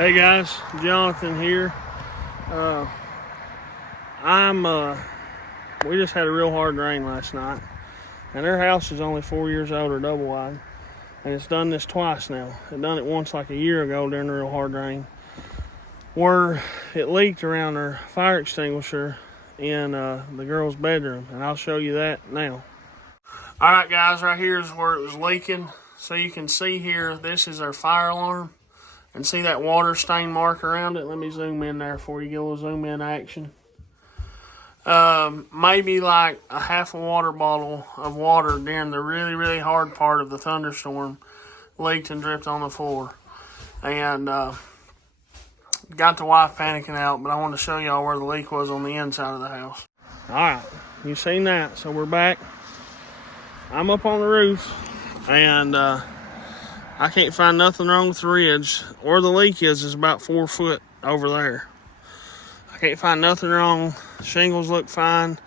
Hey guys, Johnathan here. We just had a real hard rain last night, and their house is only 4 years old, or Doublewide, and it's done this twice now. It done it once like a year ago during the real hard rain, where it leaked around their fire extinguisher in the girl's bedroom, and I'll show you that now. All right, guys, right here is where it was leaking. So you can see here, this is our fire alarm. And see that water stain mark around it? Let me zoom in there for you, get a little zoom in action. Maybe like a half a water bottle of water during the really, really hard part of the thunderstorm leaked and dripped on the floor. And got the wife panicking out, but I wanted to show y'all where the leak was on the inside of the house. All right, you've seen that, so we're back. I'm up on the roof, and I can't find nothing wrong with the ridge. Where the leak is about 4 foot over there. I can't find nothing wrong. Shingles look fine.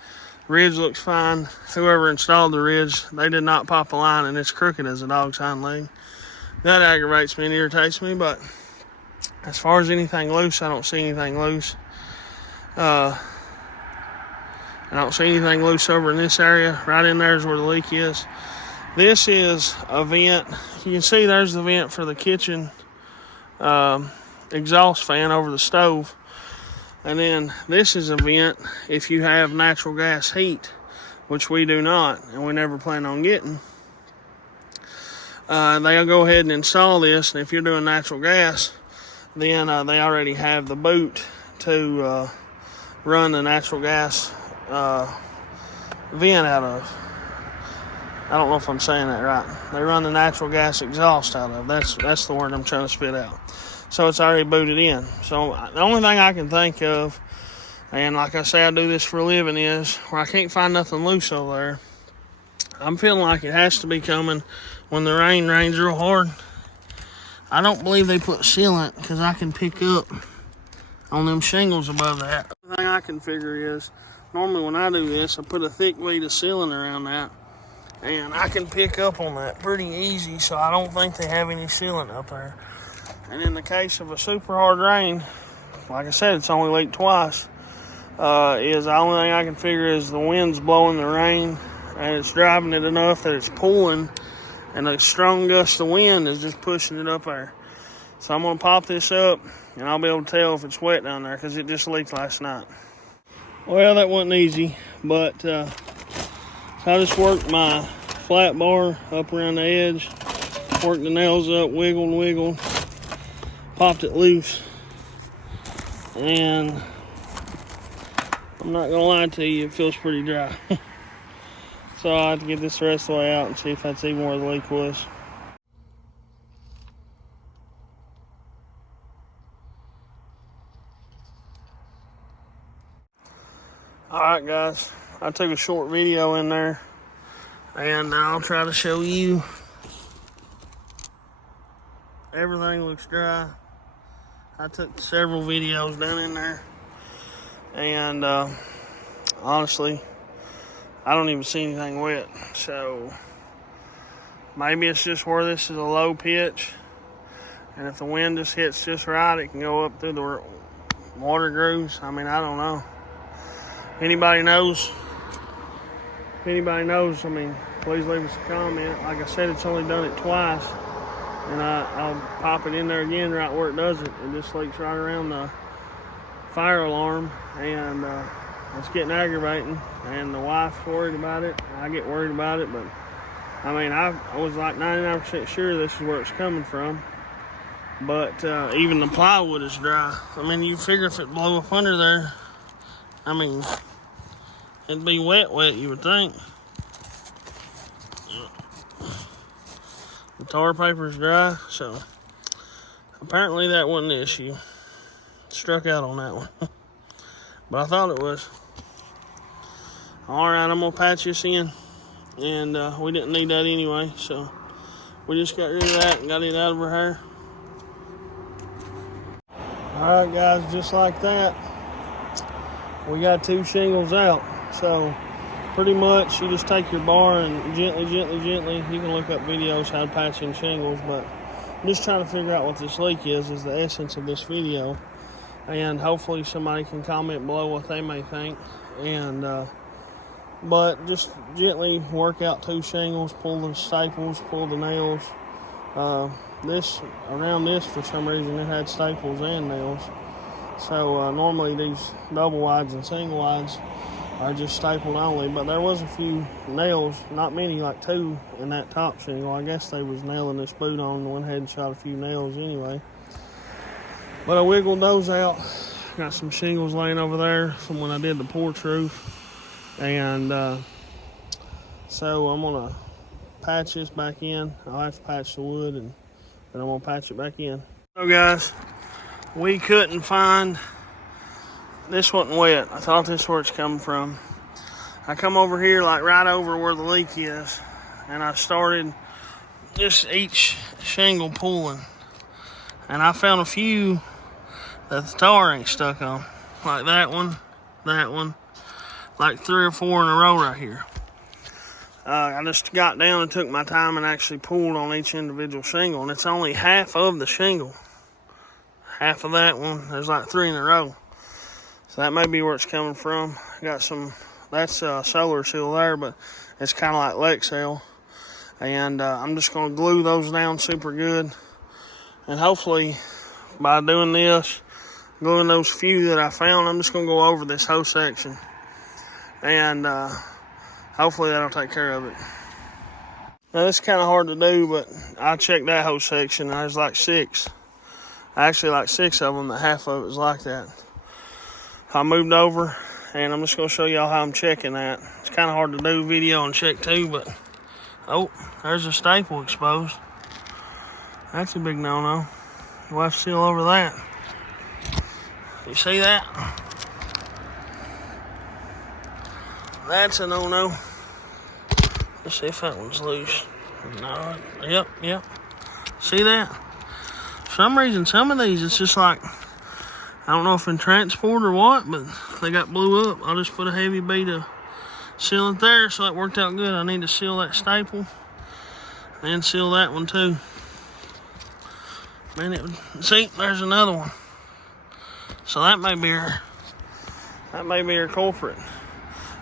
Ridge looks fine. Whoever installed the ridge, they did not pop a line, and it's crooked as a dog's hind leg. That aggravates me and irritates me, but as far as anything loose, I don't see anything loose. I don't see anything loose over in this area. Right in there is where the leak is. This is a vent. You can see there's the vent for the kitchen exhaust fan over the stove. And then this is a vent if you have natural gas heat, which we do not, and we never plan on getting. They'll go ahead and install this, and if you're doing natural gas, then they already have the boot to run the natural gas vent out of. I don't know if I'm saying that right. They run the natural gas exhaust out of. That's the word I'm trying to spit out. So it's already booted in. So the only thing I can think of, and like I say, I do this for a living, is where I can't find nothing loose over there. I'm feeling like it has to be coming when the rain rains real hard. I don't believe they put sealant, because I can pick up on them shingles above that. The thing I can figure is, normally when I do this, I put a thick bead of sealant around that, and I can pick up on that pretty easy, so I don't think they have any sealant up there. And in the case of a super hard rain, like I said, it's only leaked twice, is the only thing I can figure is the wind's blowing the rain, and it's driving it enough that it's pulling, and a strong gust of wind is just pushing it up there. So I'm going to pop this up, and I'll be able to tell if it's wet down there, because it just leaked last night. Well, that wasn't easy, but so I just worked my flat bar up around the edge, worked the nails up, wiggled, popped it loose, and I'm not gonna lie to you, it feels pretty dry. So I have to get this the rest of the way out and see if that's even where the leak was. Alright guys, I took a short video in there, and I'll try to show you. Everything looks dry. I took several videos down in there, and honestly, I don't even see anything wet. So maybe it's just where this is a low pitch, and if the wind just hits just right, it can go up through the water grooves. I mean, I don't know. If anybody knows, I mean, please leave us a comment. Like I said, it's only done it twice, and I'll pop it in there again right where it does it. It just leaks right around the fire alarm, and it's getting aggravating, and the wife's worried about it. I get worried about it, but I mean, I was like 99% sure this is where it's coming from. But even the plywood is dry. I mean, you figure if it blow up under there, I mean, it'd be wet, you would think. The tar paper's dry, so apparently that wasn't the issue. Struck out on that one. But I thought it was. Alright, I'm gonna patch this in. And we didn't need that anyway, so we just got rid of that and got it out of her hair. Alright guys, just like that, we got 2 shingles out. So pretty much you just take your bar and gently, you can look up videos how to patch in shingles, but I'm just trying to figure out what this leak is the essence of this video. And hopefully somebody can comment below what they may think. And but just gently work out 2 shingles, pull the staples, pull the nails. Around this, for some reason, it had staples and nails. So normally these double wides and single wides are just stapled only, but there was a few nails, not many, like 2 in that top shingle. I guess they was nailing this boot on and went ahead and shot a few nails anyway. But I wiggled those out. Got some shingles laying over there from when I did the porch roof. And so I'm gonna patch this back in. I'll have to patch the wood and then I'm gonna patch it back in. So guys, we couldn't find, this wasn't wet. I thought this is where it's coming from. I come over here, like right over where the leak is, and I started just each shingle pulling. And I found a few that the tar ain't stuck on. Like that one, like 3 or 4 in a row right here. I just got down and took my time and actually pulled on each individual shingle, and it's only half of the shingle. Half of that one, there's like 3 in a row. So that may be where it's coming from. Got some, that's solar seal there, but it's kind of like Lexel. And I'm just gonna glue those down super good. And hopefully by doing this, gluing those few that I found, I'm just gonna go over this whole section. And hopefully that'll take care of it. Now this is kind of hard to do, but I checked that whole section and there's like 6. Actually like 6 of them, that half of it was like that. I moved over and I'm just gonna show y'all how I'm checking that. It's kind of hard to do video and check too, but oh, there's a staple exposed. That's a big no-no. We'll have to seal over that. You see that? That's a no-no. Let's see if that one's loose. No, yep. See that? For some reason, some of these, it's just like, I don't know if in transport or what, but they got blew up. I just put a heavy bead of sealant there, so that worked out good. I need to seal that staple and seal that one too. Man, see, there's another one. So that may be her culprit.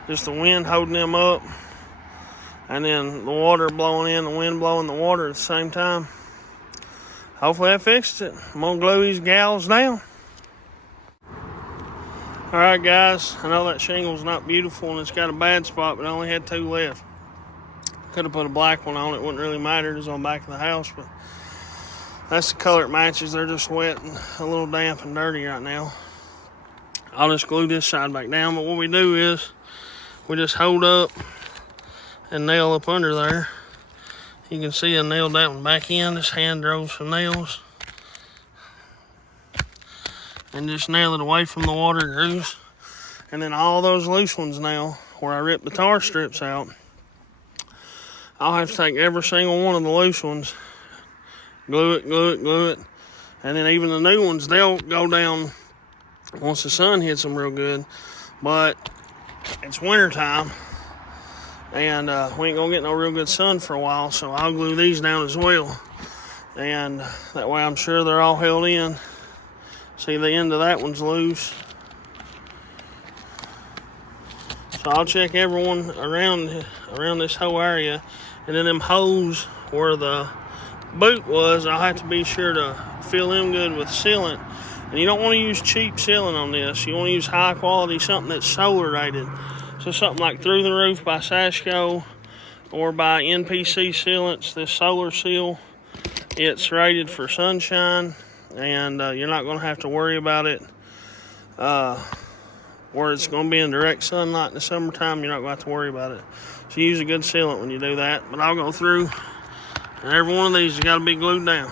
Just the wind holding them up, and then the water blowing in, the wind blowing the water at the same time. Hopefully that fixes it. I'm gonna glue these gals down. Alright guys, I know that shingle's not beautiful and it's got a bad spot, but I only had 2 left. Could have put a black one on it, wouldn't really matter. It's on the back of the house, but that's the color it matches. They're just wet and a little damp and dirty right now. I'll just glue this side back down, but what we do is we just hold up and nail up under there. You can see I nailed that one back in. Just hand drove some nails and just nail it away from the water grooves. And then all those loose ones now, where I ripped the tar strips out, I'll have to take every single one of the loose ones, glue it. And then even the new ones, they'll go down once the sun hits them real good. But it's winter time, and we ain't gonna get no real good sun for a while, so I'll glue these down as well. And that way I'm sure they're all held in. See, the end of that one's loose. So I'll check everyone around this whole area. And then them holes where the boot was, I'll have to be sure to fill them good with sealant. And you don't want to use cheap sealant on this. You want to use high quality, something that's solar rated. So something like Through the Roof by Sashco or by NPC Sealants, this solar seal. It's rated for sunshine, and you're not going to have to worry about it where it's going to be in direct sunlight in the summertime. You're not going to have to worry about it. So use a good sealant when you do that. But I'll go through, and every one of these has got to be glued down.